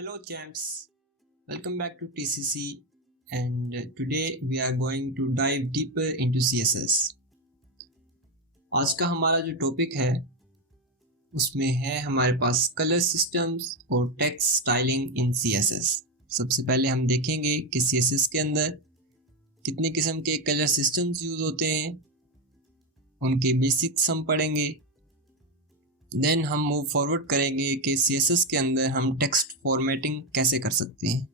Hello champs, welcome back to TCC and today we are going to dive deeper into CSS. आज का हमारा जो topic है उसमें है हमारे पास कलर सिस्टम्स और टेक्स्ट स्टाइलिंग इन CSS। सबसे पहले हम देखेंगे कि CSS के अंदर कितने किस्म के कलर सिस्टम्स यूज़ होते हैं, उनके बेसिक्स हम पढ़ेंगे। देन हम मूव फॉरवर्ड करेंगे कि CSS के अंदर हम टेक्स्ट फॉर्मेटिंग कैसे कर सकते हैं।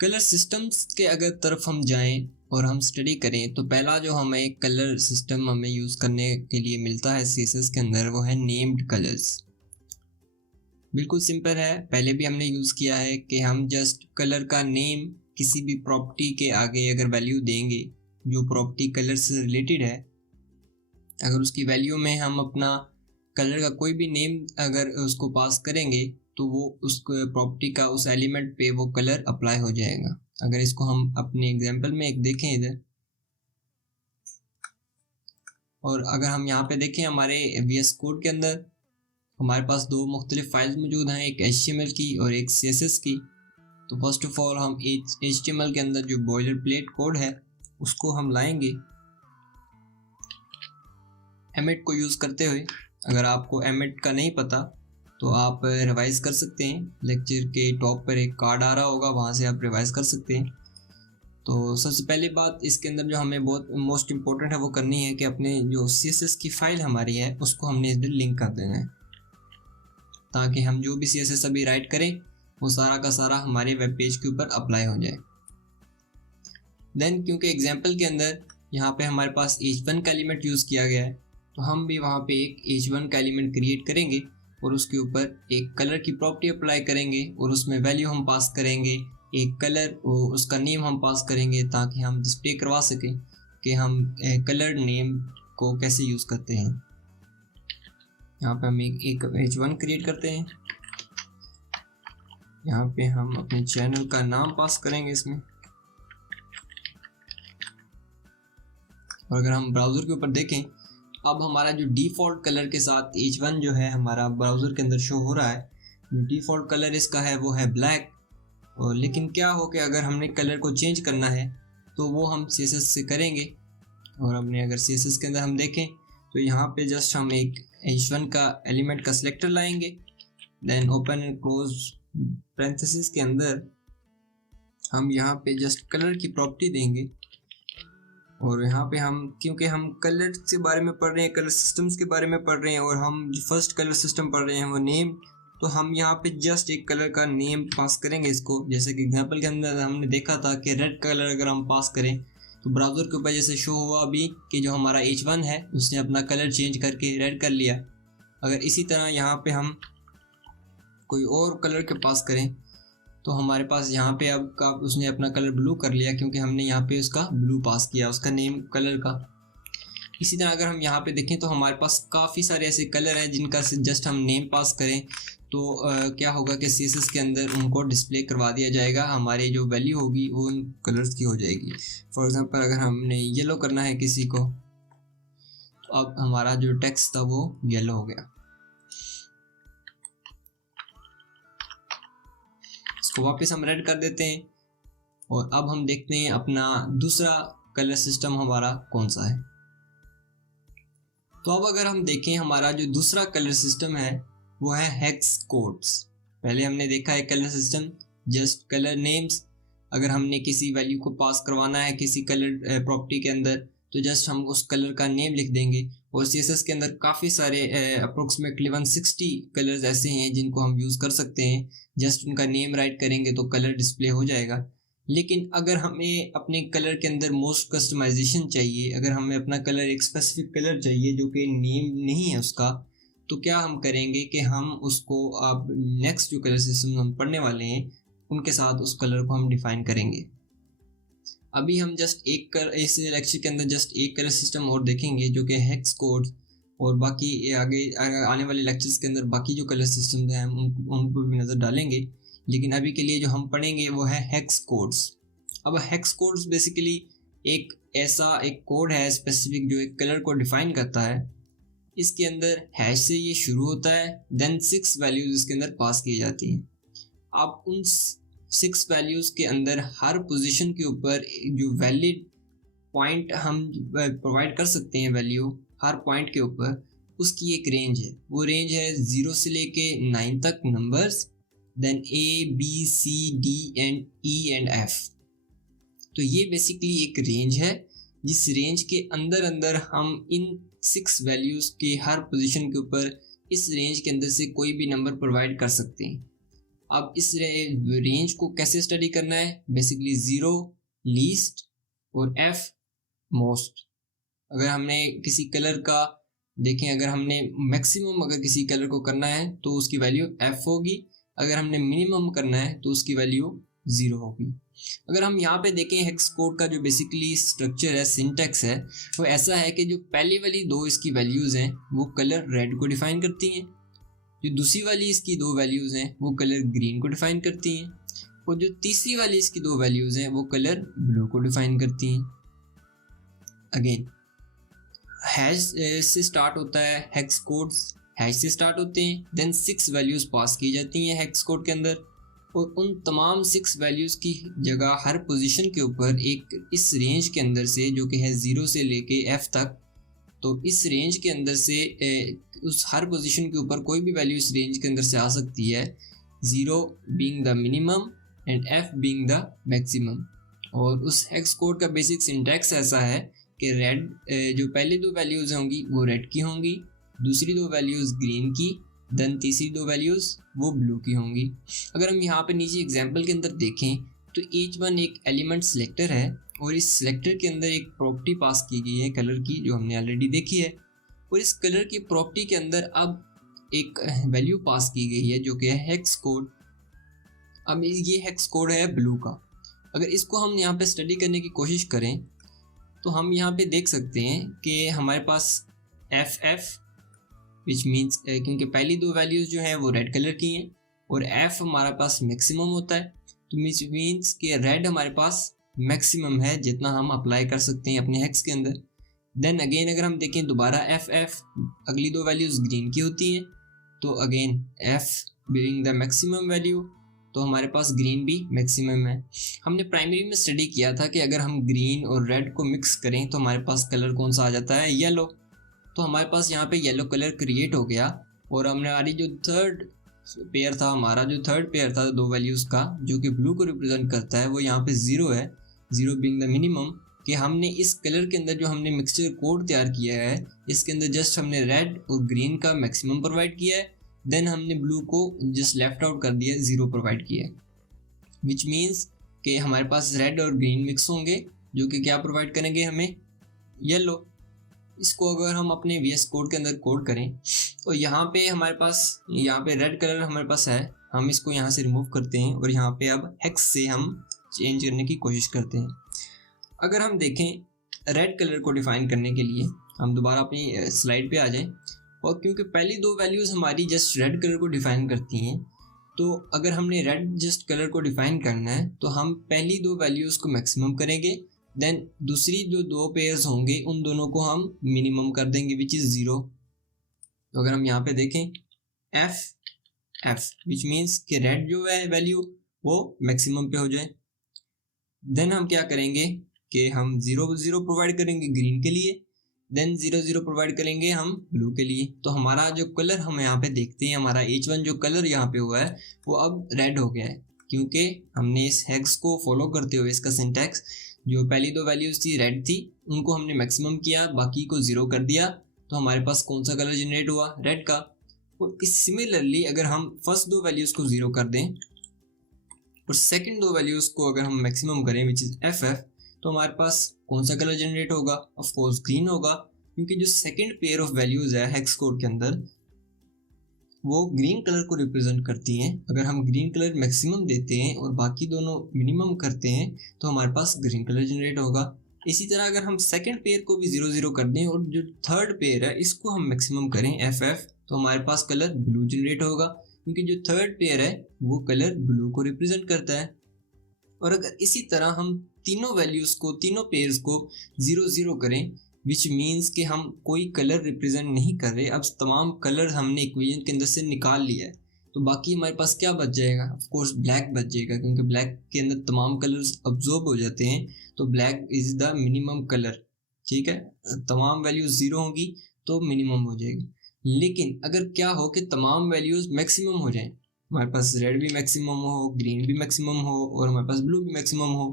कलर सिस्टम्स के अगर तरफ हम जाएं और हम स्टडी करें तो पहला जो हमें कलर सिस्टम हमें यूज़ करने के लिए मिलता है CSS के अंदर वो है नेम्ड कलर्स। बिल्कुल सिंपल है, पहले भी हमने यूज़ किया है कि हम जस्ट कलर का नेम किसी भी प्रॉपर्टी के आगे अगर वैल्यू देंगे जो प्रॉपर्टी कलर से रिलेटेड है, अगर उसकी वैल्यू में हम अपना कलर का कोई भी नेम अगर उसको पास करेंगे तो वो उस प्रॉपर्टी का उस एलिमेंट पे वो कलर अप्लाई हो जाएगा। अगर इसको हम अपने एग्जांपल में एक देखें इधर, और अगर हम यहाँ पे देखें हमारे VS कोड के अंदर हमारे पास दो मुख्तलिफ फाइल्स मौजूद हैं, एक HTML की और एक CSS की। तो फर्स्ट ऑफ ऑल हम HTML के अंदर जो बॉयलर प्लेट कोड है उसको हम लाएंगे एमिट को यूज़ करते हुए। अगर आपको एमिट का नहीं पता तो आप रिवाइज़ कर सकते हैं, लेक्चर के टॉप पर एक कार्ड आ रहा होगा, वहाँ से आप रिवाइज़ कर सकते हैं। तो सबसे पहली बात इसके अंदर जो हमें बहुत मोस्ट इम्पोर्टेंट है वो करनी है कि अपने जो CSS की फ़ाइल हमारी है उसको हमने इधर लिंक कर देना है, ताकि हम जो भी CSS अभी राइट करें वो सारा का सारा हमारे वेब पेज के ऊपर अप्लाई हो जाए। देन क्योंकि एग्जांपल के अंदर यहाँ पे हमारे पास h1 का एलिमेंट यूज़ किया गया है तो हम भी वहाँ पे एक h1 का एलिमेंट क्रिएट करेंगे और उसके ऊपर एक कलर की प्रॉपर्टी अप्लाई करेंगे और उसमें वैल्यू हम पास करेंगे, एक कलर और उसका नेम हम पास करेंगे, ताकि हम डिस्प्ले करवा सकें कि हम कलर नेम को कैसे यूज़ करते हैं। यहाँ पे हम एक h1 क्रिएट करते हैं, यहाँ पे हम अपने चैनल का नाम पास करेंगे इसमें, और अगर हम ब्राउज़र के ऊपर देखें अब हमारा जो डिफ़ॉल्ट कलर के साथ h1 जो है हमारा ब्राउज़र के अंदर शो हो रहा है, जो डिफ़ॉल्ट कलर इसका है वो है ब्लैक। और लेकिन क्या हो कि अगर हमने कलर को चेंज करना है तो वो हम CSS से करेंगे। और अपने अगर CSS के अंदर हम देखें तो यहाँ पे जस्ट हम एक h1 का एलिमेंट का सिलेक्टर लाएंगे, then open and close parenthesis के अंदर हम यहाँ पे जस्ट कलर की प्रॉपर्टी देंगे। और यहाँ पे हम क्योंकि हम कलर के बारे में पढ़ रहे हैं, कलर सिस्टम्स के बारे में पढ़ रहे हैं और हम फर्स्ट कलर सिस्टम पढ़ रहे हैं वो नेम, तो हम यहाँ पे जस्ट एक कलर का नेम पास करेंगे इसको। जैसे कि एग्जांपल के अंदर हमने देखा था कि रेड कलर अगर हम पास करें तो ब्राउज़र के ऊपर जैसे शो हुआ अभी कि जो हमारा h1 है उसने अपना कलर चेंज करके रेड कर लिया। अगर इसी तरह यहाँ पे हम कोई और कलर के पास करें तो हमारे पास यहाँ पे अब का उसने अपना कलर ब्लू कर लिया, क्योंकि हमने यहाँ पे उसका ब्लू पास किया उसका नेम कलर का। इसी तरह अगर हम यहाँ पे देखें तो हमारे पास काफ़ी सारे ऐसे कलर हैं जिनका जस्ट हम नेम पास करें तो क्या होगा कि CSS के अंदर उनको डिस्प्ले करवा दिया जाएगा, हमारी जो वैल्यू होगी वो उन कलर्स की हो जाएगी। फॉर एग्जांपल अगर हमने येलो करना है किसी को तो अब हमारा जो टेक्स्ट था वो येलो हो गया। इसको वापस हम रेड कर देते हैं और अब हम देखते हैं अपना दूसरा कलर सिस्टम हमारा कौन सा है। तो अब अगर हम देखें हमारा जो दूसरा कलर सिस्टम है वो है हेक्स कोड्स। पहले हमने देखा है colour system just colour names, अगर हमने किसी वैल्यू को पास करवाना है किसी कलर प्रॉपर्टी के अंदर तो जस्ट हम उस कलर का नेम लिख देंगे। और CSS के अंदर काफ़ी सारे अप्रोक्सीमेटली 160 कलर्स ऐसे हैं जिनको हम यूज़ कर सकते हैं, जस्ट उनका नेम राइट करेंगे तो कलर डिस्प्ले हो जाएगा। लेकिन अगर हमें अपने कलर के अंदर मोस्ट कस्टमाइजेशन चाहिए, अगर हमें अपना कलर एक स्पेसिफिक कलर चाहिए जो कि नेम नहीं है उसका, तो क्या हम करेंगे कि हम उसको अब नेक्स्ट जो कलर सिस्टम हम पढ़ने वाले हैं उनके साथ उस कलर को हम डिफ़ाइन करेंगे। अभी हम जस्ट इस लेक्चर के अंदर जस्ट एक कलर सिस्टम और देखेंगे जो कि हेक्स कोड, और बाकी आगे आने वाले लेक्चर्स के अंदर बाकी जो कलर सिस्टम हैं हम उन पर भी नज़र डालेंगे। लेकिन अभी के लिए जो हम पढ़ेंगे वो है हेक्स कोड्स। अब हेक्स कोड्स बेसिकली एक ऐसा एक कोड है स्पेसिफिक जो एक कलर को डिफाइन करता है। इसके अंदर हैश से ये शुरू होता है, देन 6 वैल्यूज़ इसके अंदर पास की जाती हैं। अब उन 6 वैल्यूज़ के अंदर हर पोजीशन के ऊपर जो वैलिड पॉइंट हम प्रोवाइड कर सकते हैं, वैल्यू हर पॉइंट के ऊपर, उसकी एक रेंज है। वो रेंज है 0 से लेके 9 तक numbers, then A B C D and E and F। तो ये बेसिकली एक रेंज है जिस रेंज के अंदर अंदर हम इन 6 वैल्यूज़ के हर पोजीशन के ऊपर इस रेंज के अंदर से कोई भी नंबर प्रोवाइड कर सकते हैं। अब इस रेंज को कैसे स्टडी करना है? बेसिकली 0 लीस्ट और F मोस्ट। अगर हमने किसी कलर का देखें, अगर हमने मैक्सिमम अगर किसी कलर को करना है तो उसकी वैल्यू F होगी, अगर हमने मिनिमम करना है तो उसकी वैल्यू 0 होगी। अगर हम यहाँ पे देखें हेक्स कोड का जो बेसिकली स्ट्रक्चर है, सिंटैक्स है, वो ऐसा है कि जो पहली वाली दो इसकी वैल्यूज़ हैं वो कलर रेड को डिफाइन करती हैं, जो दूसरी वाली इसकी दो वैल्यूज़ हैं वो कलर ग्रीन को डिफाइन करती हैं, और जो तीसरी वाली इसकी दो वैल्यूज़ हैं वो कलर ब्लू को डिफाइन करती हैं। अगेन हैश से स्टार्ट होता है, हेक्स कोड्स हैश से स्टार्ट होते हैं, देन 6 वैल्यूज़ पास की जाती हैं हेक्स कोड के अंदर, और उन तमाम 6 वैल्यूज़ की जगह हर पोजीशन के ऊपर एक इस रेंज के अंदर से, जो कि है 0 से लेके F तक, तो इस रेंज के अंदर से उस हर पोजीशन के ऊपर कोई भी वैल्यू इस रेंज के अंदर से आ सकती है, 0 being the minimum and F being the maximum. और उस हेक्स कोड का बेसिक सिंटैक्स ऐसा है कि रेड जो पहली दो वैल्यूज़ होंगी वो रेड की होंगी, दूसरी दो वैल्यूज़ ग्रीन की, देन तीसरी दो वैल्यूज़ वो ब्लू की होंगी। अगर हम यहाँ पे नीचे एग्जांपल के अंदर देखें तो H1 एक एलिमेंट सिलेक्टर है, और इस सिलेक्टर के अंदर एक प्रॉपर्टी पास की गई है कलर की, जो हमने ऑलरेडी देखी है, और इस कलर की प्रॉपर्टी के अंदर अब एक वैल्यू पास की गई है जो कि है हेक्स कोड। अब ये हेक्स कोड है ब्लू का। अगर इसको हम यहाँ पे स्टडी करने की कोशिश करें तो हम यहाँ पे देख सकते हैं कि हमारे पास FF विच मीन्स, क्योंकि पहली दो वैल्यूज़ जो हैं वो रेड कलर की हैं, और F हमारे पास मैक्सिमम होता है, तो मीन्स कि रेड हमारे पास मैक्सिमम है जितना हम अप्लाई कर सकते हैं अपने हेक्स के अंदर। देन अगेन अगर हम देखें दोबारा FF, अगली दो वैल्यूज़ ग्रीन की होती हैं, तो again F being the maximum value, तो हमारे पास ग्रीन भी मैक्सिमम है। हमने प्राइमरी में स्टडी किया था कि अगर हम ग्रीन और रेड को मिक्स करें तो हमारे पास कलर कौन सा आ जाता है? येलो। तो हमारे पास यहाँ पे येलो कलर क्रिएट हो गया, और हमारी जो थर्ड पेयर था दो वैल्यूज़ का, जो कि ब्लू को रिप्रेजेंट करता है, वो यहाँ पे 0 है, 0 बीइंग द मिनिमम, कि हमने इस कलर के अंदर जो हमने मिक्सचर कोड तैयार किया है, इसके अंदर जस्ट हमने रेड और ग्रीन का मैक्सिमम प्रोवाइड किया है, देन हमने ब्लू को जस्ट लेफ्ट आउट कर दिया, 0 प्रोवाइड किया है, विच मीन्स कि हमारे पास रेड और ग्रीन मिक्स होंगे जो कि क्या प्रोवाइड करेंगे हमें? येलो। इसको अगर हम अपने VS कोड के अंदर कोड करें तो यहाँ पे हमारे पास यहाँ पे रेड कलर हमारे पास है, हम इसको यहाँ से रिमूव करते हैं और यहाँ पे अब हेक्स से हम चेंज करने की कोशिश करते हैं। अगर हम देखें रेड कलर को डिफाइन करने के लिए हम दोबारा अपनी स्लाइड पे आ जाएं, और क्योंकि पहली दो वैल्यूज़ हमारी जस्ट रेड कलर को डिफाइन करती हैं, तो अगर हमने रेड जस्ट कलर को डिफाइन करना है तो हम पहली दो वैल्यूज़ को मैक्सिमम करेंगे, देन दूसरी जो दो पेयर्स होंगे उन दोनों को हम मिनिमम कर देंगे, विच इज़ 0। तो अगर हम यहाँ पे देखें F विच मीन्स कि रेड जो है वैल्यू वो मैक्सिमम पे हो जाए, देन हम क्या करेंगे कि हम 0 प्रोवाइड करेंगे ग्रीन के लिए, देन 0 प्रोवाइड करेंगे हम ब्लू के लिए। तो हमारा जो कलर हम यहाँ पे देखते हैं, हमारा H1 जो कलर यहाँ पे हुआ है वो अब रेड हो गया है, क्योंकि हमने इस हेक्स को फॉलो करते हुए इसका सिंटैक्स, जो पहली दो वैल्यूज़ थी रेड थी, उनको हमने मैक्सिमम किया, बाकी को 0 कर दिया, तो हमारे पास कौन सा कलर जनरेट हुआ? रेड का। और इस सिमिलरली अगर हम फर्स्ट दो वैल्यूज़ को 0 कर दें और सेकंड दो वैल्यूज़ को अगर हम मैक्सिमम करें, विच इज़ FF, तो हमारे पास कौन सा कलर जनरेट होगा? ऑफ कोर्स ग्रीन होगा, क्योंकि जो सेकंड पेयर ऑफ वैल्यूज़ है हेक्स कोड के अंदर वो ग्रीन कलर को रिप्रेजेंट करती हैं। अगर हम ग्रीन कलर मैक्सिमम देते हैं और बाकी दोनों मिनिमम करते हैं तो हमारे पास ग्रीन कलर जनरेट होगा। इसी तरह अगर हम सेकंड पेयर को भी 0 कर दें और जो थर्ड पेयर है इसको हम मैक्सिमम करें FF, तो हमारे पास कलर ब्लू जनरेट होगा, क्योंकि जो थर्ड पेयर है वो कलर ब्लू को रिप्रेजेंट करता है। और अगर इसी तरह हम तीनों वैल्यूज़ को, तीनों पेयर्स को 0 0 करें, विच मीन्स कि हम कोई कलर रिप्रेजेंट नहीं कर रहे, अब तमाम कलर हमने इक्वेशन के अंदर से निकाल लिया है, तो बाकी हमारे पास क्या बच जाएगा? ऑफ कोर्स ब्लैक बच जाएगा, क्योंकि ब्लैक के अंदर तमाम कलर्स अब्जॉर्ब हो जाते हैं, तो black is the minimum colour. ठीक है, तमाम वैल्यूज़ 0 होंगी तो मिनिमम हो जाएगी। लेकिन अगर क्या हो कि तमाम वैल्यूज़ मैक्सिमम हो जाएं, हमारे पास रेड भी मैक्सिमम हो, ग्रीन भी मैक्सिमम हो और हमारे पास ब्लू भी मैक्सिमम हो,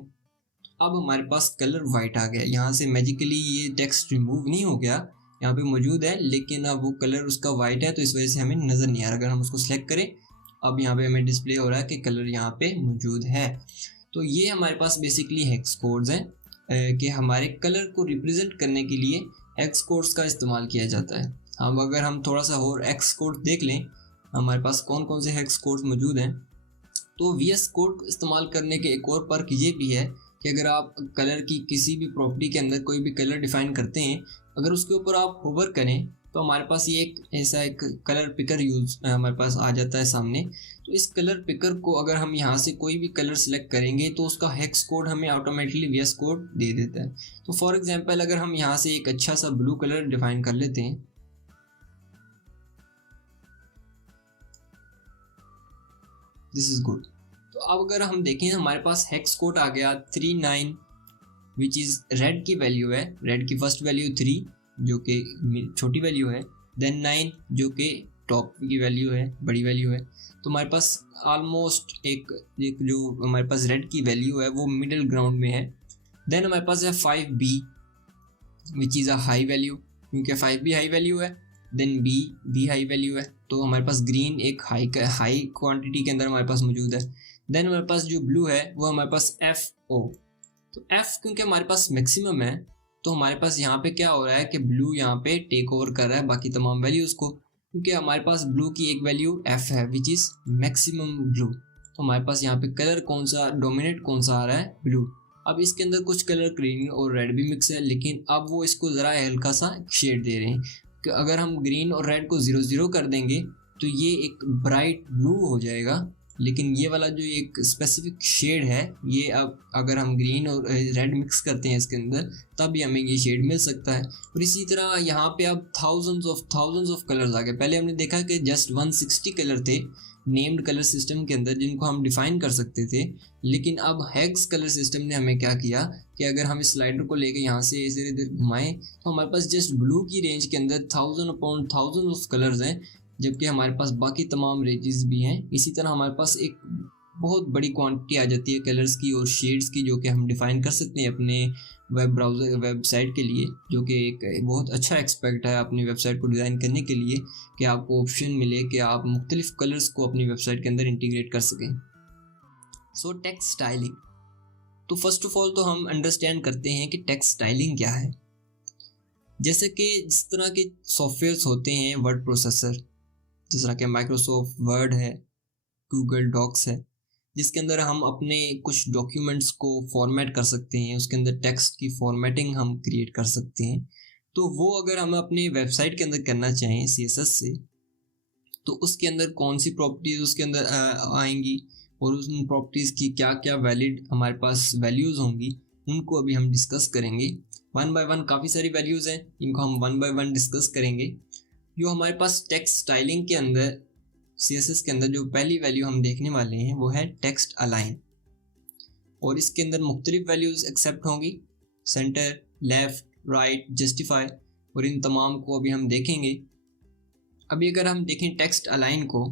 अब हमारे पास कलर वाइट आ गया। यहाँ से मैजिकली ये टेक्स्ट रिमूव नहीं हो गया, यहाँ पे मौजूद है, लेकिन अब वो कलर उसका वाइट है, तो इस वजह से हमें नज़र नहीं आ रहा। अगर हम उसको सिलेक्ट करें, अब यहाँ पे हमें डिस्प्ले हो रहा है कि कलर यहाँ पे मौजूद है। तो ये हमारे पास बेसिकली हेक्स कोड्स हैं कि हमारे कलर को रिप्रेजेंट करने के लिए हेक्स कोड्स का इस्तेमाल किया जाता है। अब अगर हम थोड़ा सा और हेक्स कोड देख लें, हमारे पास कौन कौन से हेक्स कोड्स मौजूद हैं, तो वीएस कोड इस्तेमाल करने के एक और पर्क ये भी है कि अगर आप कलर की किसी भी प्रॉपर्टी के अंदर कोई भी कलर डिफाइन करते हैं, अगर उसके ऊपर आप होवर करें तो हमारे पास ये एक ऐसा एक कलर पिकर यूज हमारे पास आ जाता है सामने। तो इस कलर पिकर को अगर हम यहाँ से कोई भी कलर सेलेक्ट करेंगे तो उसका हेक्स कोड हमें ऑटोमेटिकली वीएस कोड दे देता है। तो फॉर एग्जांपल अगर हम यहाँ से एक अच्छा सा ब्लू कलर डिफाइन कर लेते हैं, दिस इज गुड। तो अब अगर हम देखें हमारे पास हेक्स कोड आ गया 39, विच इज़ रेड की वैल्यू है, रेड की फर्स्ट वैल्यू 3 जो कि छोटी वैल्यू है, देन 9 जो कि टॉप की वैल्यू है, बड़ी वैल्यू है। तो हमारे पास ऑलमोस्ट एक जो हमारे पास रेड की वैल्यू है वो मिडिल ग्राउंड में है। देन हमारे पास है 5B which is a high value, क्योंकि 5 भी हाई वैल्यू है, देन B भी हाई वैल्यू है, तो हमारे पास ग्रीन एक हाई क्वांटिटी के अंदर हमारे पास मौजूद है। देन हमारे पास जो ब्लू है वो हमारे पास FO, तो F क्योंकि हमारे पास मैक्सिमम है, तो हमारे पास यहाँ पे क्या हो रहा है कि ब्लू यहाँ पे टेक ओवर कर रहा है बाकी तमाम वैल्यूज़ को, क्योंकि हमारे पास ब्लू की एक वैल्यू F है विच इज़ मैक्सिमम ब्लू। तो हमारे पास यहाँ पे कलर कौन सा डोमिनेट कौन सा आ रहा है? ब्लू। अब इसके अंदर कुछ कलर ग्रीन और रेड भी मिक्स है, लेकिन अब वो इसको ज़रा हल्का सा शेड दे रहे हैं कि अगर हम ग्रीन और रेड को 0 0 कर देंगे तो ये एक ब्राइट ब्लू हो जाएगा, लेकिन ये वाला जो एक स्पेसिफिक शेड है ये अब अगर हम ग्रीन और रेड मिक्स करते हैं इसके अंदर तब भी हमें ये शेड मिल सकता है। और इसी तरह यहाँ पे अब थाउजेंड्स ऑफ कलर्स आ गए। पहले हमने देखा कि जस्ट 160 कलर थे नेम्ड कलर सिस्टम के अंदर जिनको हम डिफाइन कर सकते थे, लेकिन अब हेक्स कलर सिस्टम ने हमें क्या किया कि अगर हम इस स्लाइडर को लेके यहाँ से इधर इधर घुमाएं तो हमारे पास जस्ट ब्लू की रेंज के अंदर 1000 ऑफ कलर्स हैं, जबकि हमारे पास बाकी तमाम रेंजेस भी हैं। इसी तरह हमारे पास एक बहुत बड़ी क्वांटिटी आ जाती है कलर्स की और शेड्स की, जो कि हम डिफ़ाइन कर सकते हैं अपने वेब ब्राउज़र वेबसाइट के लिए, जो कि एक बहुत अच्छा एक्सपेक्ट है अपनी वेबसाइट को डिज़ाइन करने के लिए कि आपको ऑप्शन मिले कि आप मुख्तलिफ कलर्स को अपनी वेबसाइट के अंदर इंटीग्रेट कर सकें। सो टेक्स्ट स्टाइलिंग, तो फर्स्ट ऑफ ऑल तो हम अंडरस्टैंड करते हैं कि टेक्स्ट स्टाइलिंग क्या है। जैसे कि जिस तरह के सॉफ्टवेयर्स होते हैं वर्ड प्रोसेसर, जिस तरह के माइक्रोसॉफ्ट वर्ड है, गूगल डॉक्स है, जिसके अंदर हम अपने कुछ डॉक्यूमेंट्स को फॉर्मेट कर सकते हैं, उसके अंदर टेक्स्ट की फॉर्मेटिंग हम क्रिएट कर सकते हैं। तो वो अगर हम अपनी वेबसाइट के अंदर करना चाहें CSS से, तो उसके अंदर कौन सी प्रॉपर्टीज़ उसके अंदर आएंगी और उन प्रॉपर्टीज़ की क्या क्या वैलिड हमारे पास वैल्यूज़ होंगी, उनको अभी हम डिस्कस करेंगे वन बाय वन। काफ़ी सारी वैल्यूज़ हैं, इनको हम वन बाय वन डिस्कस करेंगे। जो हमारे पास टेक्स्ट स्टाइलिंग के अंदर CSS के अंदर जो पहली वैल्यू हम देखने वाले हैं वो है टेक्स्ट अलाइन, और इसके अंदर मुख्तलिफ वैल्यूज़ एक्सेप्ट होंगी, सेंटर, लेफ़्ट, राइट, जस्टिफाई, और इन तमाम को अभी हम देखेंगे। अभी अगर हम देखें टेक्स्ट अलाइन को,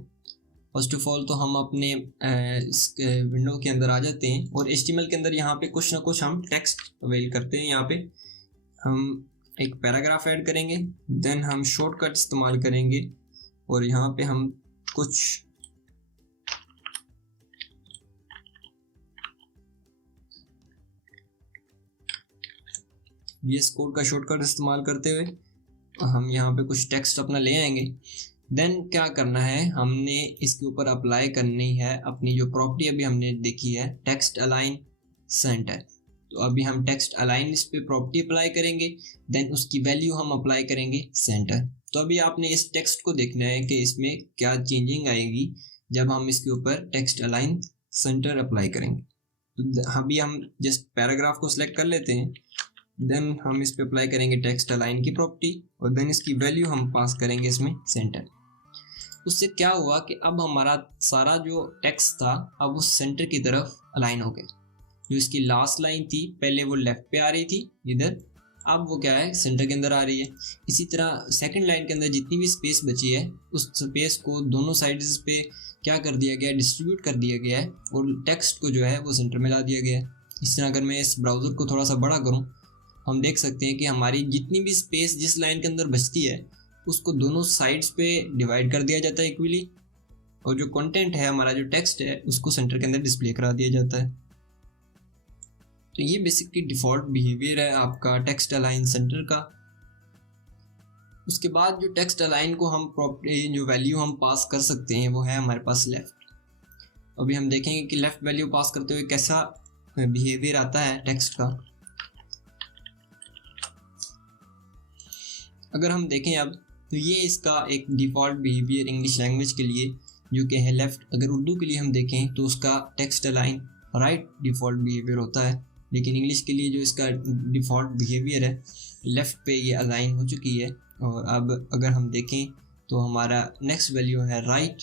फर्स्ट ऑफ ऑल तो हम अपने इस विंडो के अंदर आ जाते हैं और HTML के अंदर यहाँ पे कुछ ना कुछ हम टेक्स्ट अवेल करते हैं। यहाँ पे हम एक पैराग्राफ ऐड करेंगे, देन हम शॉर्टकट इस्तेमाल करेंगे और यहाँ पे हम कुछ VS कोड का शॉर्टकट इस्तेमाल करते हुए हम यहाँ पे कुछ टेक्स्ट अपना ले आएंगे। देन क्या करना है, हमने इसके ऊपर अप्लाई करनी है अपनी जो प्रॉपर्टी अभी हमने देखी है टेक्स्ट अलाइन सेंटर। तो अभी हम टेक्स्ट अलाइन इस पे प्रॉपर्टी अप्लाई करेंगे, देन उसकी वैल्यू हम अप्लाई करेंगे सेंटर। तो अभी आपने इस टेक्स्ट को देखना है कि इसमें क्या चेंजिंग आएगी जब हम इसके ऊपर टेक्स्ट अलाइन सेंटर अप्लाई करेंगे। तो अभी हम जस्ट पैराग्राफ को सिलेक्ट कर लेते हैं, देन हम इस पे अप्लाई करेंगे टेक्स्ट अलाइन की प्रॉपर्टी और देन इसकी वैल्यू हम पास करेंगे इसमें सेंटर। उससे क्या हुआ कि अब हमारा सारा जो टेक्स्ट था अब वो सेंटर की तरफ अलाइन हो गया। जो इसकी लास्ट लाइन थी पहले वो लेफ्ट पे आ रही थी इधर, अब वो क्या है सेंटर के अंदर आ रही है। इसी तरह सेकंड लाइन के अंदर जितनी भी स्पेस बची है उस स्पेस को दोनों साइड्स पे क्या कर दिया गया है, डिस्ट्रीब्यूट कर दिया गया है और टेक्स्ट को जो है वो सेंटर में ला दिया गया है। इस तरह अगर मैं इस ब्राउज़र को थोड़ा सा बड़ा करूँ, हम देख सकते हैं कि हमारी जितनी भी स्पेस जिस लाइन के अंदर बचती है उसको दोनों साइड्स पे डिवाइड कर दिया जाता है इक्वली, और जो कंटेंट है हमारा जो टेक्स्ट है उसको सेंटर के अंदर डिस्प्ले करा दिया जाता है। तो ये बेसिकली डिफ़ॉल्ट बिहेवियर है आपका टेक्स्ट अलाइन सेंटर का। उसके बाद जो टेक्स्ट अलाइन को हम प्रॉपर्टी जो वैल्यू हम पास कर सकते हैं वो है हमारे पास लेफ़्ट। अभी हम देखेंगे कि लेफ़्ट वैल्यू पास करते हुए कैसा बिहेवियर आता है टेक्स्ट का। अगर हम देखें अब तो ये इसका एक डिफ़ॉल्ट बिहेवियर इंग्लिश लैंग्वेज के लिए जो कि है लेफ़्ट। अगर उर्दू के लिए हम देखें तो उसका text align right default behaviour होता है, लेकिन इंग्लिश के लिए जो इसका डिफ़ॉल्ट बिहेवियर है लेफ़्ट पे ये अलाइन हो चुकी है। और अब अगर हम देखें तो हमारा नेक्स्ट वैल्यू है राइट।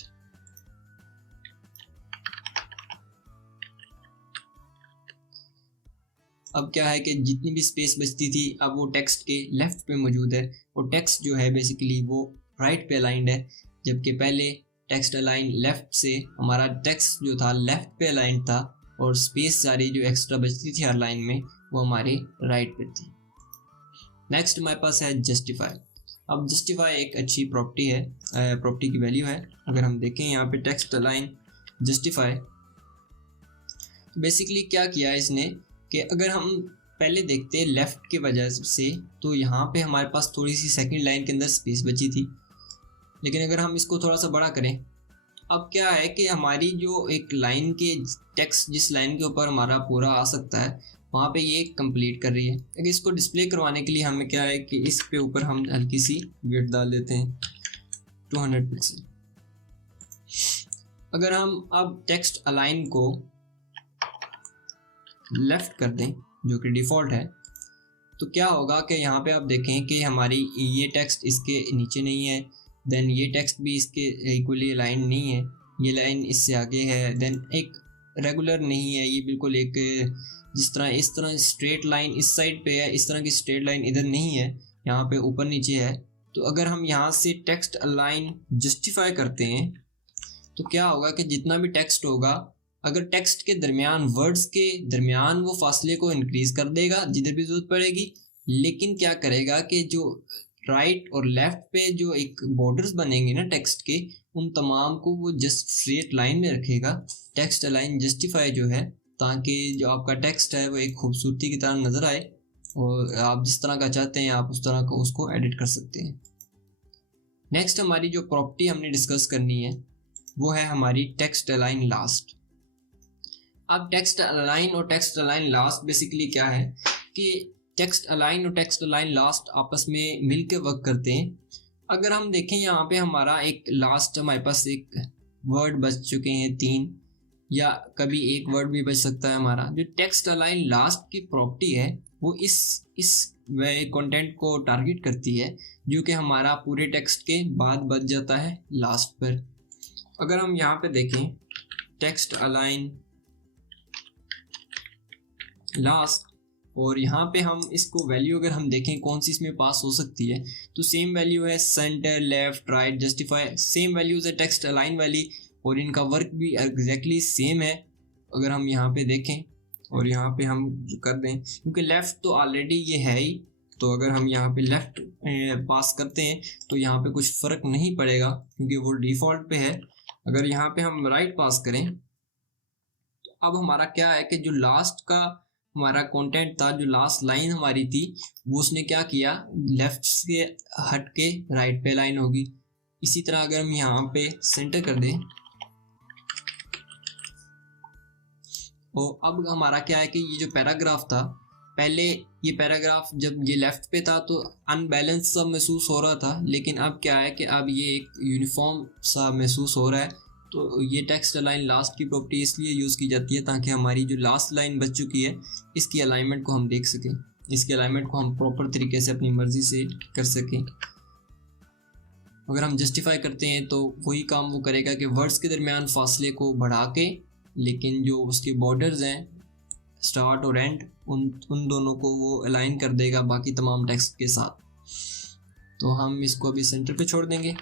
अब क्या है कि जितनी भी स्पेस बचती थी अब वो टेक्स्ट के लेफ़्ट पे मौजूद है और टेक्स्ट जो है बेसिकली वो राइट पे अलाइंड है, जबकि पहले टेक्स्ट अलाइन लेफ़्ट से हमारा टेक्स्ट जो था लेफ़्ट पे अलाइंड था और स्पेस सारी जो एक्स्ट्रा बचती थी हर लाइन में वो हमारे राइट पे थी। नेक्स्ट हमारे पास है जस्टिफाई। अब जस्टिफाई एक अच्छी प्रॉपर्टी है, प्रॉपर्टी की वैल्यू है। अगर हम देखें यहाँ पे टेक्स्ट अलाइन जस्टिफाई, बेसिकली क्या किया इसने कि अगर हम पहले देखते हैं लेफ़्ट की वजह से तो यहाँ पे हमारे पास थोड़ी सी सेकंड लाइन के अंदर स्पेस बची थी, लेकिन अगर हम इसको थोड़ा सा बड़ा करें अब क्या है कि हमारी जो एक लाइन के टेक्स्ट जिस लाइन के ऊपर हमारा पूरा आ सकता है वहाँ पे ये कंप्लीट कर रही है। लेकिन इसको डिस्प्ले करवाने के लिए हमें क्या है कि इस पे ऊपर हम हल्की सी विड्थ डाल देते हैं 200 पिक्सल। अगर हम अब टेक्स्ट अलाइन को लेफ़्ट कर दें जो कि डिफ़ॉल्ट है तो क्या होगा कि यहाँ पे आप देखें कि हमारी ये टेक्स्ट इसके नीचे नहीं है, देन ये टेक्स्ट भी इसके इक्वली लाइन नहीं है, ये लाइन इससे आगे है, देन एक रेगुलर नहीं है, ये बिल्कुल एक जिस तरह इस तरह स्ट्रेट लाइन इस साइड पे है इस तरह की स्ट्रेट लाइन इधर नहीं है, यहाँ पे ऊपर नीचे है। तो अगर हम यहाँ से टेक्स्ट अलाइन जस्टिफाई करते हैं तो क्या होगा कि जितना भी टेक्स्ट होगा अगर टेक्स्ट के दरमियान वर्ड्स के दरमियान वो फासले को इंक्रीज कर देगा जिधर भी जरूरत पड़ेगी, लेकिन क्या करेगा कि जो राइट और लेफ़्ट पे जो एक बॉर्डर्स बनेंगे ना टेक्स्ट के उन तमाम को वो जस्ट स्ट्रेट लाइन में रखेगा टेक्स्ट अलाइन जस्टिफाई जो है, ताकि जो आपका टेक्स्ट है वो एक खूबसूरती की तरह नज़र आए और आप जिस तरह का चाहते हैं आप उस तरह का उसको एडिट कर सकते हैं। नेक्स्ट हमारी जो प्रॉपर्टी हमने डिस्कस करनी है वो है हमारी टेक्स्ट अलाइन लास्ट। अब टेक्स्ट अलाइन और टेक्स्ट अलाइन लास्ट बेसिकली क्या है कि टेक्स्ट अलाइन और टेक्स्ट अलाइन लास्ट आपस में मिल के वर्क करते हैं। अगर हम देखें यहाँ पे हमारा एक लास्ट हमारे पास एक वर्ड बच चुके हैं 3 या कभी एक वर्ड भी बच सकता है हमारा। जो टेक्स्ट अलाइन लास्ट की प्रॉपर्टी है वो इस कंटेंट को टारगेट करती है जो कि हमारा पूरे टेक्स्ट के बाद बच जाता है लास्ट पर। अगर हम यहाँ पे देखें टेक्स्ट अलाइन लास्ट और यहाँ पे हम इसको वैल्यू अगर हम देखें कौन सी इसमें पास हो सकती है तो सेम वैल्यू है centre left right justify, same values है टेक्स्ट अलाइन वाली और इनका वर्क भी एग्जैक्टली सेम है। अगर हम यहाँ पे देखें और यहाँ पे हम कर दें क्योंकि लेफ़्ट तो ऑलरेडी ये है ही, तो अगर हम यहाँ पे लेफ़्ट पास करते हैं तो यहाँ पे कुछ फ़र्क नहीं पड़ेगा क्योंकि वो डिफ़ॉल्ट पे है। अगर यहाँ पे हम राइट पास करें तो अब हमारा क्या है कि जो लास्ट का हमारा कंटेंट था, जो लास्ट लाइन हमारी थी वो उसने क्या किया लेफ़्ट से हट के राइट पे लाइन होगी। इसी तरह अगर हम यहाँ पे सेंटर कर दें तो अब हमारा क्या है कि ये जो पैराग्राफ था पहले ये पैराग्राफ जब ये लेफ़्ट पे था तो अनबैलेंस सा महसूस हो रहा था, लेकिन अब क्या है कि अब ये एक यूनिफॉर्म सा महसूस हो रहा है। तो ये टेक्स्ट अलाइन लास्ट की प्रॉपर्टी इसलिए यूज़ की जाती है ताकि हमारी जो लास्ट लाइन बच चुकी है इसकी अलाइनमेंट को हम देख सकें, इसके अलाइनमेंट को हम प्रॉपर तरीके से अपनी मर्ज़ी से कर सकें। अगर हम जस्टिफाई करते हैं तो वही काम वो करेगा कि वर्ड्स के दरमियान फासले को बढ़ा के, लेकिन जो उसके बॉर्डर्स हैं स्टार्ट और एंड उन दोनों को वो अलाइन कर देगा बाकी तमाम टेक्स्ट के साथ। तो हम इसको अभी सेंटर पे छोड़ देंगे।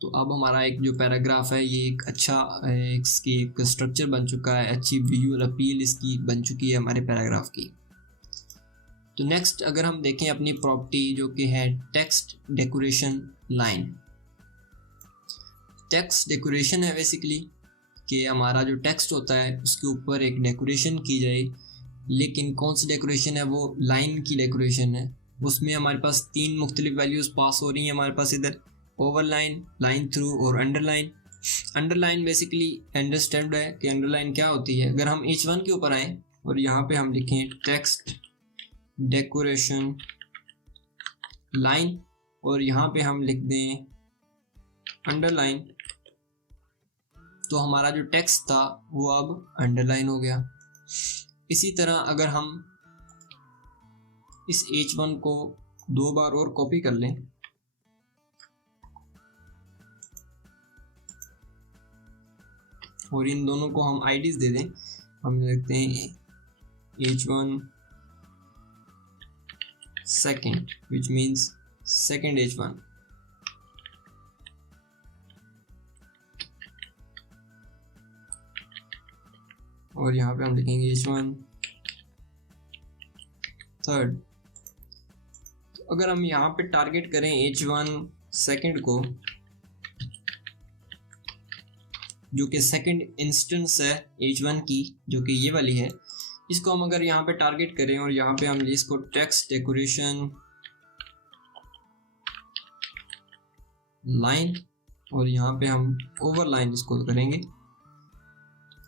तो अब हमारा एक जो पैराग्राफ है ये एक अच्छा इसकी एक स्ट्रक्चर बन चुका है, अच्छी विजुअल अपील इसकी बन चुकी है हमारे पैराग्राफ की। तो नेक्स्ट अगर हम देखें अपनी प्रॉपर्टी जो कि है text decoration line. Text decoration है बेसिकली कि हमारा जो टेक्स्ट होता है उसके ऊपर एक डेकोरेशन की जाए, लेकिन कौन सी डेकोरेशन है, वो लाइन की डेकोरेशन है। उसमें हमारे पास 3 मुख्तलिफ वैल्यूज़ पास हो रही हैं हमारे पास इधर, ओवरलाइन, लाइन थ्रू और अंडरलाइन। अंडरलाइन बेसिकली अंडरस्टैंड है कि अंडरलाइन क्या होती है। अगर हम H1 के ऊपर आएँ और यहाँ पे हम लिखें टेक्स्ट डेकोरेशन लाइन और यहाँ पे हम लिख दें अंडरलाइन, तो हमारा जो टेक्स्ट था वो अब अंडरलाइन हो गया। इसी तरह अगर हम इस H1 को 2 बार और कॉपी कर लें और इन दोनों को हम आईडीज दे दें, हम लिखते हैं H1 second which means second H1, और यहाँ पे हम लिखेंगे H1 थर्ड। तो अगर हम यहाँ पे टारगेट करें H1 सेकेंड को, जो कि सेकेंड इंस्टेंस है H1 की, जो कि ये वाली है, इसको हम अगर यहाँ पे टारगेट करें और यहाँ पे हम इसको टेक्स्ट डेकोरेशन लाइन और यहाँ पे हम ओवरलाइन इसको करेंगे।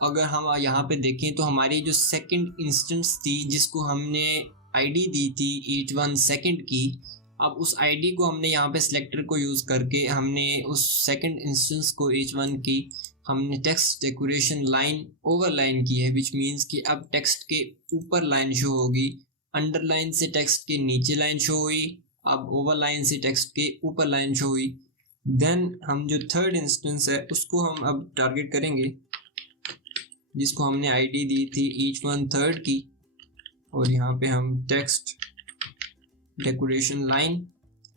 अगर हम यहाँ पे देखें तो हमारी जो सेकंड इंस्टेंस थी जिसको हमने आईडी दी थी H1 सेकंड की, अब उस आईडी को हमने यहाँ पे सिलेक्टर को यूज़ करके हमने उस सेकंड इंस्टेंस को H1 की हमने टेक्स्ट डेकोरेशन लाइन ओवरलाइन की है, विच मीन्स कि अब टेक्स्ट के ऊपर लाइन शो होगी, अंडरलाइन से टेक्स्ट के नीचे लाइन शो हुई, अब ओवरलाइन से टेक्स्ट के ऊपर लाइन शो हुई। देन हम जो थर्ड इंस्टेंस है उसको हम अब टारगेट करेंगे जिसको हमने आईडी दी थी H1 थर्ड की, और यहाँ पे हम टेक्स्ट डेकोरेशन लाइन,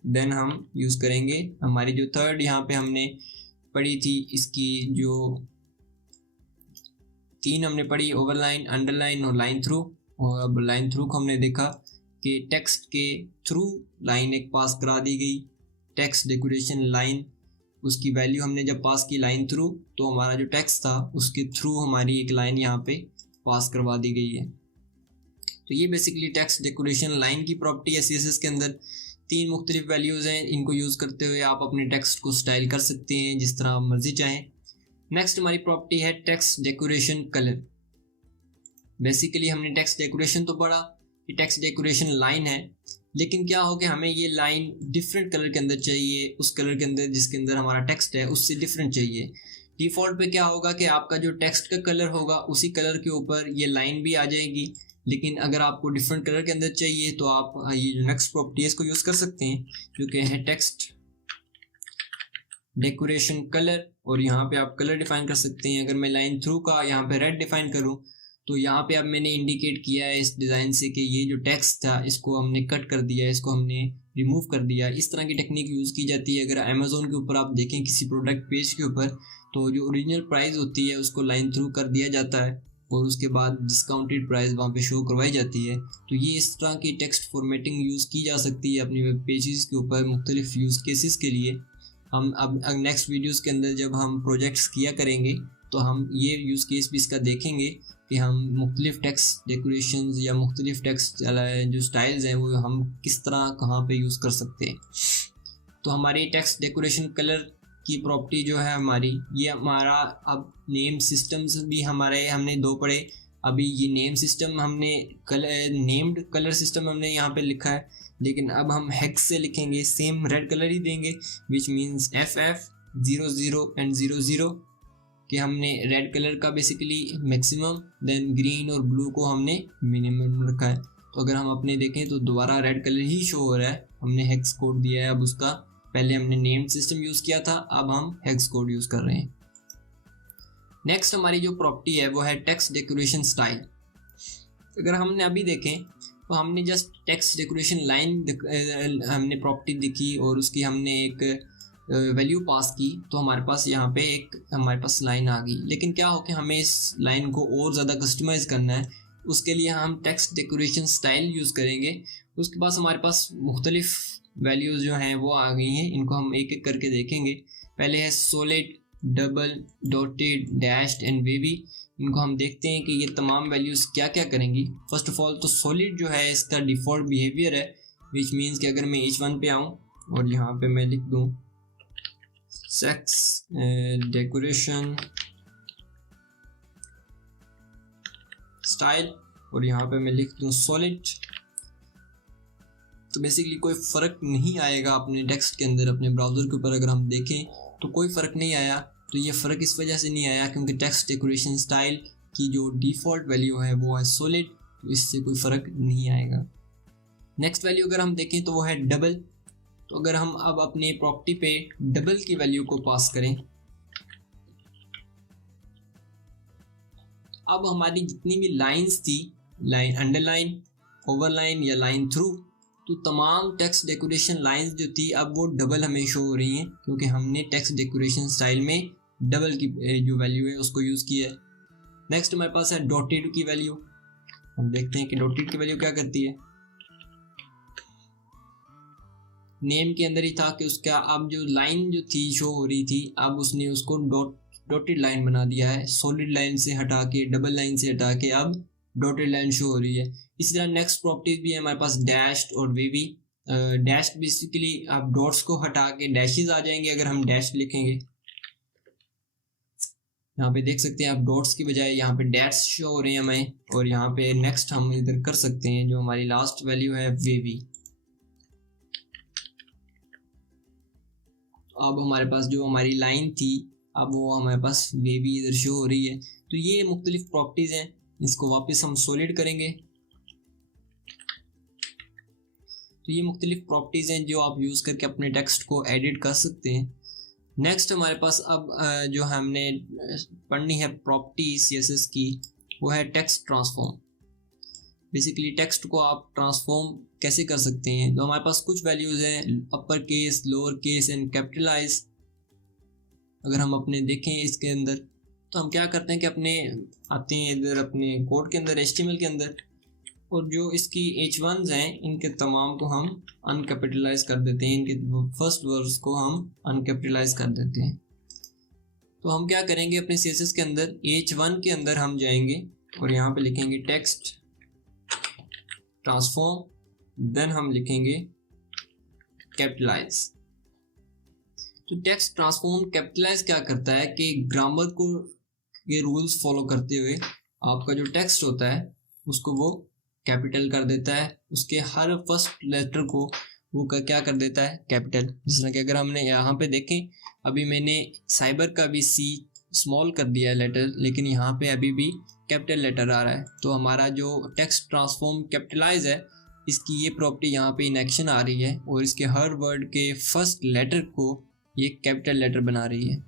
देन हम यूज़ करेंगे हमारी जो थर्ड यहाँ पे हमने पढ़ी थी, इसकी जो 3 हमने पढ़ी ओवरलाइन, अंडरलाइन और लाइन थ्रू। और अब लाइन थ्रू को हमने देखा कि टेक्स्ट के थ्रू लाइन एक पास करा दी गई, टेक्स्ट डेकोरेशन लाइन उसकी वैल्यू हमने जब पास की लाइन थ्रू, तो हमारा जो टेक्स्ट था उसके थ्रू हमारी एक लाइन यहाँ पे पास करवा दी गई है। तो ये बेसिकली टेक्स्ट डेकोरेशन लाइन की प्रॉपर्टी है। CSS के अंदर 3 मुख्तलिफ वैल्यूज़ हैं, इनको यूज़ करते हुए आप अपने टेक्स्ट को स्टाइल कर सकते हैं जिस तरह आप मर्जी चाहें। नेक्स्ट हमारी प्रॉपर्टी है टेक्स्ट डेकोरेशन कलर। बेसिकली हमने टेक्स्ट डेकोरेशन तो पढ़ा कि टेक्स्ट डेकोरेशन लाइन है, लेकिन क्या हो कि हमें ये लाइन डिफरेंट कलर के अंदर चाहिए, उस कलर के अंदर जिसके अंदर हमारा टेक्स्ट है उससे डिफरेंट चाहिए। डिफ़ॉल्ट पे क्या होगा कि आपका जो टेक्स्ट का कलर होगा उसी कलर के ऊपर ये लाइन भी आ जाएगी, लेकिन अगर आपको डिफरेंट कलर के अंदर चाहिए तो आप ये जो नेक्स्ट प्रॉपर्टी है इसको यूज़ कर सकते हैं, जो कि है टेक्स्ट डेकोरेशन कलर, और यहाँ पे आप कलर डिफाइन कर सकते हैं। अगर मैं लाइन थ्रू का यहाँ पे रेड डिफाइन करूँ तो यहाँ पे अब मैंने इंडिकेट किया है इस डिज़ाइन से कि ये जो टेक्स्ट था इसको हमने कट कर दिया, इसको हमने रिमूव कर दिया। इस तरह की टेक्निक यूज़ की जाती है। अगर अमेज़ोन के ऊपर आप देखें किसी प्रोडक्ट पेज के ऊपर, तो जो ओरिजिनल प्राइस होती है उसको लाइन थ्रू कर दिया जाता है और उसके बाद डिस्काउंटेड प्राइस वहाँ पे शो करवाई जाती है। तो ये इस तरह की टेक्स्ट फॉर्मेटिंग यूज़ की जा सकती है अपनी वेब पेजेस के ऊपर मुख्तलिफ यूज़ केसेस के लिए। हम अब नेक्स्ट वीडियोज़ के अंदर जब हम प्रोजेक्ट्स किया करेंगे तो हम ये यूज़ केस भी इसका देखेंगे कि हम मुख्तलिफ टेक्स्ट डेकोरेशंस या मुख्तलिफ टेक्स्ट जो स्टाइल्स हैं वो हम किस तरह कहाँ पे यूज़ कर सकते हैं। तो हमारी टेक्स्ट डेकोरेशन कलर की प्रॉपर्टी जो है हमारी, ये हमारा अब नेम सिस्टम्स भी हमारे हमने दो पढ़े। अभी ये नेम सिस्टम हमने नेम्ड कलर सिस्टम हमने यहाँ पे लिखा है, लेकिन अब हम हेक्स से लिखेंगे, सेम रेड कलर ही देंगे, विच मीन्स FF 00 एंड 00 कि हमने रेड कलर का बेसिकली मैक्सिमम, देन ग्रीन और ब्लू को हमने मिनिमम रखा है। तो अगर हम अपने देखें तो दोबारा रेड कलर ही शो हो रहा है, हमने हेक्स कोड दिया है अब उसका। पहले हमने नेम्ड सिस्टम यूज़ किया था, अब हम हेक्स कोड यूज़ कर रहे हैं। नेक्स्ट हमारी जो प्रॉपर्टी है वो है टेक्स्ट डेकोरेशन स्टाइल। अगर हमने अभी देखें तो हमने जस्ट टेक्स्ट डेकोरेशन लाइन हमने प्रॉपर्टी दिखी और उसकी हमने एक वैल्यू पास की, तो हमारे पास यहाँ पे एक हमारे पास लाइन आ गई। लेकिन क्या हो कि हमें इस लाइन को और ज़्यादा कस्टमाइज़ करना है, उसके लिए हम टेक्स्ट डेकोरेशन स्टाइल यूज़ करेंगे। उसके पास हमारे पास मुख्तलिफ वैल्यूज़ जो हैं वो आ गई हैं, इनको हम एक एक करके देखेंगे। पहले है solid, double, dotted, dashed and wavy. इनको हम देखते हैं कि ये तमाम वैल्यूज़ क्या क्या करेंगी। फर्स्ट ऑफ ऑल तो सॉलिड जो है इसका डिफ़ॉल्ट बिहेवियर है, विच मीन्स कि अगर मैं H1 पे आऊँ और यहाँ पे मैं लिख दूँ सेक्स डेकोरेशन स्टाइल और यहाँ पे मैं लिख दूँ सॉलिड, तो बेसिकली कोई फ़र्क नहीं आएगा अपने टेक्स्ट के अंदर। अपने ब्राउज़र के ऊपर अगर हम देखें तो कोई फ़र्क नहीं आया। तो ये फ़र्क इस वजह से नहीं आया क्योंकि टेक्स्ट डेकोरेशन स्टाइल की जो डिफ़ॉल्ट वैल्यू है वो है सॉलिड, तो इससे कोई फ़र्क नहीं आएगा। नेक्स्ट वैल्यू अगर हम देखें तो वो है डबल। तो अगर हम अब अपने प्रॉपर्टी पे डबल की वैल्यू को पास करें, अब हमारी जितनी भी लाइंस थी, लाइन अंडरलाइन, ओवरलाइन या लाइन थ्रू, तो तमाम टेक्स्ट डेकोरेशन लाइंस जो थी अब वो डबल हमें शो हो रही हैं क्योंकि हमने टेक्स्ट डेकोरेशन स्टाइल में डबल की जो वैल्यू है उसको यूज़ किया है। नेक्स्ट हमारे पास है डॉटेड की वैल्यू। हम देखते हैं कि डॉटेड की वैल्यू क्या करती है। नेम के अंदर ही था कि उसका अब जो लाइन जो थी शो हो रही थी, अब उसने उसको डॉटेड लाइन बना दिया है। सॉलिड लाइन से हटा के, डबल लाइन से हटा के अब डॉटेड लाइन शो हो रही है। इसी तरह नेक्स्ट प्रॉपर्टीज भी है हमारे पास डैश्ड और वेवी। डैश्ड बेसिकली आप डॉट्स को हटा के डैशेस आ जाएंगे अगर हम डैश लिखेंगे। यहाँ पे देख सकते हैं आप डॉट्स की बजाय यहाँ पे डैश शो हो रहे हैं हमें, और यहाँ पे नेक्स्ट हम इधर कर सकते हैं जो हमारी लास्ट वैल्यू है वेवी। अब हमारे पास जो हमारी लाइन थी अब वो हमारे पास वेवी इधर शो हो रही है। तो ये मुख्तलिफ प्रॉपर्टीज़ हैं, इसको वापस हम सॉलिड करेंगे। तो ये मुख्तलिफ प्रॉपर्टीज़ हैं जो आप यूज़ करके अपने टेक्स्ट को एडिट कर सकते हैं। नेक्स्ट हमारे पास अब जो हमने पढ़नी है प्रॉपर्टी CSS की, वो है टेक्स्ट ट्रांसफॉर्म। बेसिकली टेक्स्ट को आप ट्रांसफॉर्म कैसे कर सकते हैं। तो हमारे पास कुछ वैल्यूज़ हैं, upper case, lower case and capitalize. अगर हम अपने देखें इसके अंदर तो हम क्या करते हैं कि अपने आते हैं इधर अपने कोड के अंदर HTML के अंदर, और जो इसकी H1s हैं इनके तमाम को हम अनकैपिटलाइज कर देते हैं, इनके फर्स्ट वर्ड्स को हम अनकैपिटलाइज कर देते हैं। तो हम क्या करेंगे अपने CSS के अंदर H1 के अंदर हम जाएंगे और यहाँ पे लिखेंगे टेक्स्ट ट्रांसफॉर्म, देन हम लिखेंगे कैपिटलाइज। तो टेक्स्ट ट्रांसफॉर्म कैपिटलाइज क्या करता है कि ग्रामर को ये रूल्स फॉलो करते हुए आपका जो टेक्स्ट होता है उसको वो कैपिटल कर देता है, उसके हर फर्स्ट लेटर को वो क्या कर देता है कैपिटल। जिस तरह कि अगर हमने यहाँ पे देखें, अभी मैंने साइबर का भी C स्मॉल कर दिया है लेटर, लेकिन यहाँ पे अभी भी कैपिटल लेटर आ रहा है। तो हमारा जो टेक्स्ट ट्रांसफॉर्म कैपिटलाइज है इसकी ये प्रॉपर्टी यहाँ पे इन एक्शन आ रही है और इसके हर वर्ड के फर्स्ट लेटर को ये कैपिटल लेटर बना रही है।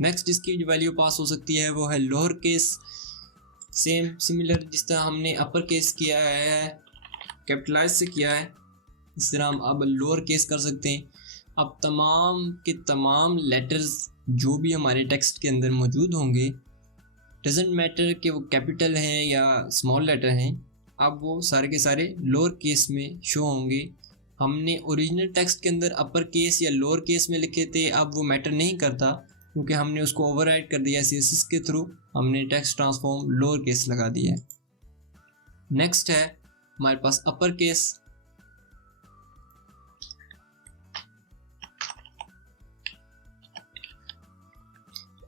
नेक्स्ट इसकी जो वैल्यू पास हो सकती है वो है लोअर केस। सेम सिमिलर जिस तरह हमने अपर केस किया है, कैपिटलाइज से किया है, इस तरह हम अब लोअर केस कर सकते हैं। अब तमाम के तमाम लेटर्स जो भी हमारे टेक्स्ट के अंदर मौजूद होंगे, डजेंट मैटर कि वो कैपिटल हैं या स्मॉल लेटर हैं, अब वो सारे के सारे लोअर केस में शो होंगे। हमने ओरिजिनल टेक्स्ट के अंदर अपर केस या लोअर केस में लिखे थे, अब वो मैटर नहीं करता क्योंकि हमने उसको ओवरराइड कर दिया CSS के थ्रू, हमने टेक्स्ट ट्रांसफॉर्म लोअर केस लगा दिया है। नेक्स्ट है हमारे पास अपर केस।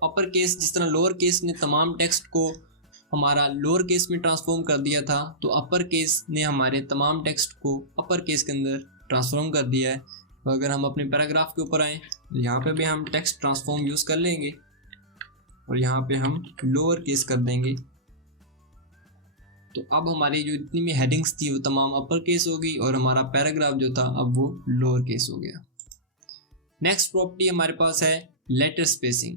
अपर केस जिस तरह लोअर केस ने तमाम टेक्स्ट को हमारा लोअर केस में ट्रांसफॉर्म कर दिया था, तो अपर केस ने हमारे तमाम टेक्स्ट को अपर केस के अंदर ट्रांसफॉर्म कर दिया है। तो अगर हम अपने पैराग्राफ के ऊपर आएँ तो यहाँ पे भी हम टेक्स्ट ट्रांसफॉर्म यूज़ कर लेंगे और यहाँ पे हम लोअर केस कर देंगे। तो अब हमारी जो इतनी भी हेडिंग्स थी वो तमाम अपर केस होगी और हमारा पैराग्राफ जो था अब वो लोअर केस हो गया। नेक्स्ट प्रॉपर्टी हमारे पास है लेटर स्पेसिंग,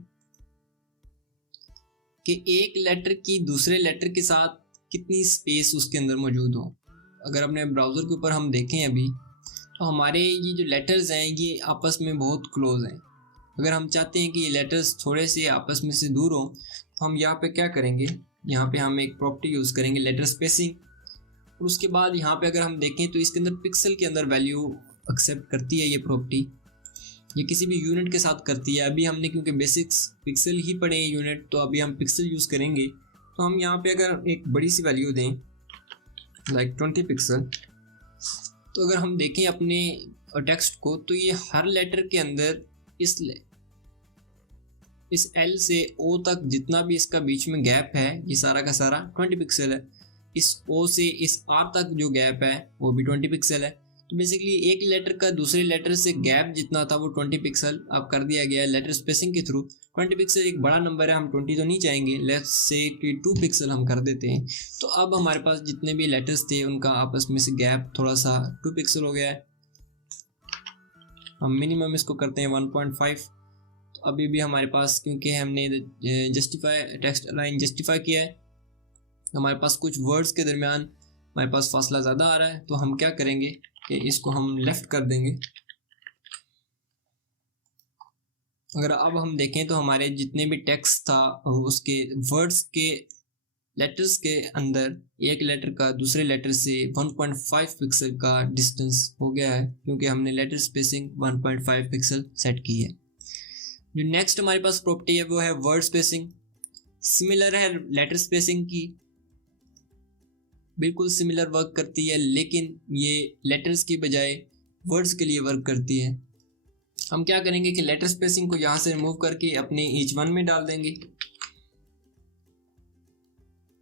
कि एक लेटर की दूसरे लेटर के साथ कितनी स्पेस उसके अंदर मौजूद हो। अगर अपने ब्राउज़र के ऊपर हम देखें अभी, तो हमारे ये जो लेटर्स हैं ये आपस में बहुत क्लोज हैं। अगर हम चाहते हैं कि ये लेटर्स थोड़े से आपस में से दूर हों, तो हम यहाँ पे क्या करेंगे, यहाँ पे हम एक प्रॉपर्टी यूज़ करेंगे लेटर स्पेसिंग। और उसके बाद यहाँ पे अगर हम देखें तो इसके अंदर पिक्सल के अंदर वैल्यू एक्सेप्ट करती है ये प्रॉपर्टी, ये किसी भी यूनिट के साथ करती है। अभी हमने क्योंकि बेसिक्स पिक्सल ही पढ़े हैं यूनिट, तो अभी हम पिक्सल यूज़ करेंगे। तो हम यहाँ पे अगर एक बड़ी सी वैल्यू दें लाइक 20 पिक्सल, तो अगर हम देखें अपने टेक्स्ट को, तो ये हर लेटर के अंदर इस L से O तक जितना भी इसका बीच में गैप है ये सारा का सारा 20 पिक्सल है। इस O से इस R तक जो गैप है वो भी 20 पिक्सल है। तो बेसिकली एक लेटर का दूसरे लेटर से गैप जितना था वो 20 पिक्सल अब कर दिया गया है लेटर स्पेसिंग के थ्रू। 20 पिक्सल एक बड़ा नंबर है, हम 20 तो नहीं चाहेंगे, लेट्स से कि 2 पिक्सल हम कर देते हैं। तो अब हमारे पास जितने भी लेटर्स थे उनका आपस में से गैप थोड़ा सा 2 पिक्सल हो गया है। हम मिनिमम इसको करते हैं 1.5। तो अभी भी हमारे पास क्योंकि हमने जस्टिफाई टेक्स्ट अलाइन जस्टिफाई किया है, हमारे पास कुछ वर्ड्स के दरमियान हमारे पास फासला ज़्यादा आ रहा है, तो हम क्या करेंगे कि इसको हम लेफ़्ट कर देंगे। अगर अब हम देखें तो हमारे जितने भी टेक्स्ट था उसके वर्ड्स के लेटर्स के अंदर एक लेटर का दूसरे लेटर से 1.5 पिक्सल का डिस्टेंस हो गया है, क्योंकि हमने लेटर स्पेसिंग 1.5 पिक्सल सेट की है। जो नेक्स्ट हमारे पास प्रॉपर्टी है वो है वर्ड स्पेसिंग। सिमिलर है लेटर स्पेसिंग की, बिल्कुल सिमिलर वर्क करती है, लेकिन ये लेटर्स की बजाय वर्ड्स के लिए वर्क करती है। हम क्या करेंगे कि लेटर स्पेसिंग को यहाँ से रिमूव करके अपने H1 में डाल देंगे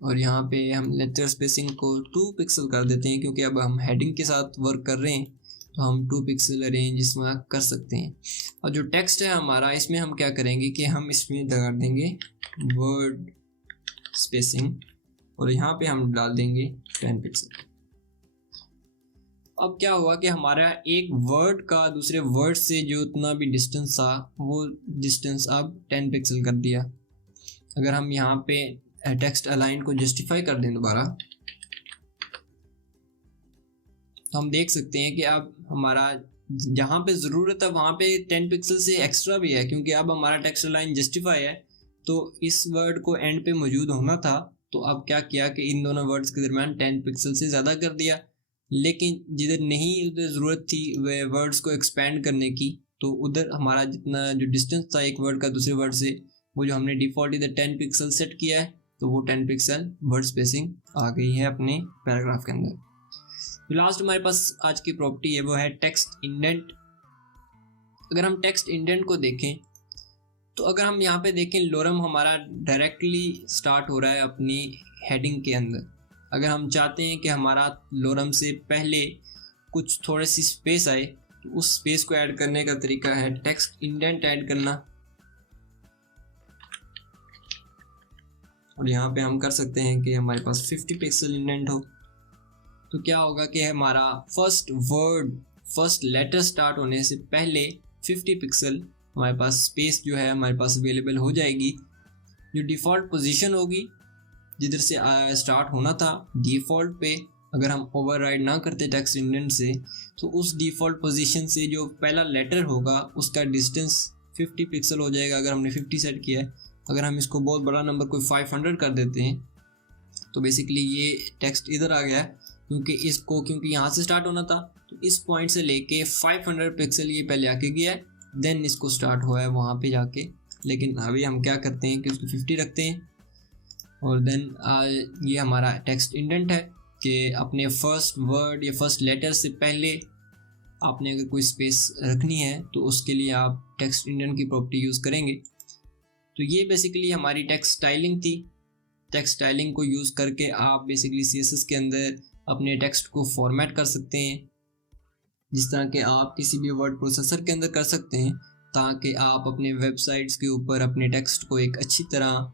और यहाँ पे हम लेटर स्पेसिंग को 2 पिक्सल कर देते हैं, क्योंकि अब हम हेडिंग के साथ वर्क कर रहे हैं तो हम 2 पिक्सल अरेंज इसमें कर सकते हैं। और जो टेक्स्ट है हमारा, इसमें हम क्या करेंगे कि हम इसमें लगा देंगे वर्ड स्पेसिंग और यहाँ पे हम डाल देंगे 10 पिक्सल। अब क्या हुआ कि हमारा एक वर्ड का दूसरे वर्ड से जो उतना भी डिस्टेंस था वो डिस्टेंस अब 10 पिक्सल कर दिया। अगर हम यहाँ पे टेक्स्ट अलाइन को जस्टिफाई कर दें दोबारा, तो हम देख सकते हैं कि अब हमारा जहाँ पे ज़रूरत है वहाँ पे 10 पिक्सल से एक्स्ट्रा भी है, क्योंकि अब हमारा टेक्स्ट अलाइन जस्टिफाई है तो इस वर्ड को एंड पे मौजूद होना था। तो अब क्या किया कि इन दोनों वर्ड्स के दरमियान 10 पिक्सल से ज़्यादा कर दिया, लेकिन जिधर नहीं उधर ज़रूरत थी वे वर्ड्स को एक्सपेंड करने की, तो उधर हमारा जितना जो डिस्टेंस था एक वर्ड का दूसरे वर्ड से, वो जो हमने डिफ़ॉल्ट इधर 10 पिक्सल सेट किया है, तो वो 10 पिक्सल वर्ड स्पेसिंग आ गई है अपने पैराग्राफ के अंदर। जो लास्ट हमारे पास आज की प्रॉपर्टी है वो है टेक्स्ट इंडेंट। अगर हम टेक्स्ट इंडेंट को देखें तो अगर हम यहाँ पे देखें लोरम हमारा डायरेक्टली स्टार्ट हो रहा है अपनी हेडिंग के अंदर। अगर हम चाहते हैं कि हमारा लोरम से पहले कुछ थोड़ी सी स्पेस आए, तो उस स्पेस को ऐड करने का तरीका है टेक्स्ट इंडेंट ऐड करना। और यहाँ पे हम कर सकते हैं कि हमारे पास 50 पिक्सल इंडेंट हो। तो क्या होगा कि हमारा first word first letter start होने से पहले 50 पिक्सल हमारे पास स्पेस जो है हमारे पास अवेलेबल हो जाएगी। जो डिफ़ॉल्ट पोजीशन होगी जिधर से स्टार्ट होना था, डिफ़ॉल्ट पे अगर हम ओवरराइड ना करते टेक्स्ट इंडेंट से, तो उस डिफ़ॉल्ट पोजीशन से जो पहला लेटर होगा उसका डिस्टेंस 50 पिक्सल हो जाएगा। अगर हमने 50 सेट किया है, अगर हम इसको बहुत बड़ा नंबर कोई 500 कर देते हैं, तो बेसिकली ये टेक्स्ट इधर आ गया है, क्योंकि यहाँ से स्टार्ट होना था, तो इस पॉइंट से लेके 500 पिक्सल ये पहले आके गया है, देन इसको स्टार्ट हुआ है वहाँ पे जाके। लेकिन अभी हम क्या करते हैं कि उसको 50 रखते हैं और देन ये हमारा टेक्स्ट इंडेंट है कि अपने फर्स्ट वर्ड या फर्स्ट लेटर से पहले आपने अगर कोई स्पेस रखनी है तो उसके लिए आप टेक्स्ट इंडेंट की प्रॉपर्टी यूज़ करेंगे। तो ये बेसिकली हमारी टेक्स्ट स्टाइलिंग थी। टेक्स्ट स्टाइलिंग को यूज़ करके आप बेसिकली CSS के अंदर अपने टेक्स्ट को फॉर्मेट कर सकते हैं, जिस तरह के आप किसी भी वर्ड प्रोसेसर के अंदर कर सकते हैं, ताकि आप अपने वेबसाइट्स के ऊपर अपने टेक्स्ट को एक अच्छी तरह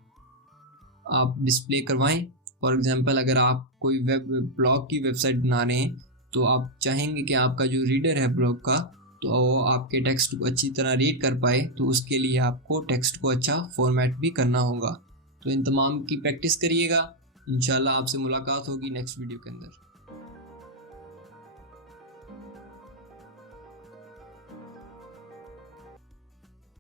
आप डिस्प्ले करवाएं। फॉर एग्जांपल, अगर आप कोई वेब ब्लॉग की वेबसाइट बना रहे हैं तो आप चाहेंगे कि आपका जो रीडर है ब्लॉग का, तो वो आपके टेक्स्ट को अच्छी तरह रीड कर पाए, तो उसके लिए आपको टेक्स्ट को अच्छा फॉर्मेट भी करना होगा। तो इन तमाम की प्रैक्टिस करिएगा। इंशाल्लाह आपसे मुलाकात होगी नेक्स्ट वीडियो के अंदर।